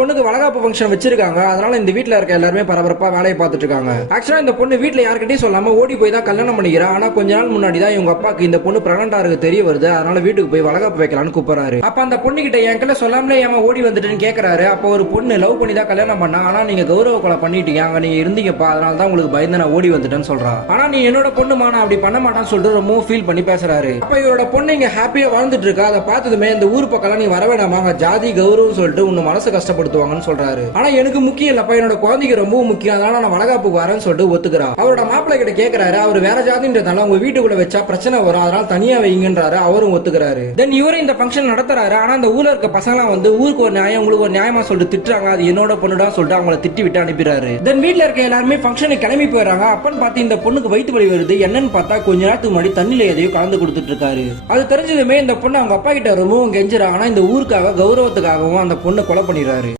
பொண்ணுக்கு வளகாப்பு ஃபங்க்ஷன் வச்சிருக்காங்க. அதனால இந்த வீட்ல இருக்க எல்லாருமே பரபரப்பா வேலையை பார்த்துட்டு இருக்காங்க. ஆக்சுவலா இந்த பொண்ணு வீட்ல யார்கிட்டயும் சொல்லாம ஓடி போய் தான் கல்யாணம் பண்ணிக்கிறா. ஆனா கொஞ்ச நாள் முன்னாடி தான் இவங்க அப்பாக்கு இந்த பொண்ணு பிரெக்னன்ட்டா இருக்கு தெரிய வருது. அதனால வீட்டுக்கு போய் வளகாப்பு வைக்கலாம்னு கூப்பிடுறாரு. அப்ப அந்த பொண்ணு கிட்ட என் கிட்ட சொல்லாமலே ஏமா ஓடி வந்துட்டுன்னு கேக்குறாரு. அப்ப ஒரு பொண்ணு லவ் பண்ணி தான் கல்யாணம் பண்ணா. ஆனா நீங்க கௌரவ கொலை பண்ணிட்டீங்க, அங்க நீங்க இருந்தீங்கப்பா, அதனால தான் உங்களுக்கு பயந்து நான் ஓடி வந்துட்டேன்னு சொல்றா. ஆனா நீ என்னோட பொண்ணுமா, நான் அப்படி பண்ண மாட்டான்னு சொல்லிட்டு ரொம்ப ஃபீல் பண்ணி பேசுறாரு. அப்ப இவரோட பொண்ணு இங்க ஹாப்பியா வாழ்ந்துட்டு இருக்கா. அதை பார்த்ததுமே இந்த ஊர் பக்கம் நீ வர வேணாமா, ஜாதி கௌரவம் சொல்லிட்டு உன்னை மனசு கஷ்டப்படுத்துவாங்கன்னு சொல்றாரு. ஆனா எனக்கு முக்கியம் இல்லப்பா, என்னோட குழந்தைக்கு ரொம்ப முக்கியம், அதனால நான் வளகாப்புக்கு வரேன்னு சொல்லிட்டு ஒத்துக்கிறா. அவரோட மாப்பிள்ளை கிட்ட கேக்குறாரு. அவர் வேற ஜாதின்றதால உங்க வீட்டுக்குள்ள வச்சா பிரச்சனை வரும், அதனால தனியா வைங்கன்றாரு. அவரும் ஒத்துக்கிறாரு. தென் இவரும் இந்த ஃபங்க்ஷன் நடத்துறாரு. ஆனா அந்த ஊர்ல இருக்க பசங்க வந்து ஊருக்கு ஒரு நியாயம் உங்களுக்கு ஒரு நியாயமா சொல்லிட்டு திட்டுறாங்க. அது என்னோட பொண்ணுடா சொல்லிட்டு அவங்கள திட்டி விட்டு அனுப்பிடுறாரு. தென் வீட்ல இருக்க எல்லாருமே ஃபங்க்ஷனுக்கு கிளம்பி போயிடுறாங்க. அப்பன்னு பார்த்து இந்த பொண்ணுக்கு வயிற்று வலி வருது. என்னன்னு பார்த்தா கொஞ்ச நேரத்துக்கு முன்னாடி தண்ணியில எதையோ கலந்து கொடுத்துட்டு இருக்காரு. அது தெரிஞ்சதுமே இந்த பொண்ணு அவங்க அப்பா கிட்ட ரொம்பவும் கெஞ்சுறா. ஆனா இந்த ஊருக்காக கௌரவத்துக்காகவும் அந்த பொண்ணை கொலை பண்ணிடுறாரு.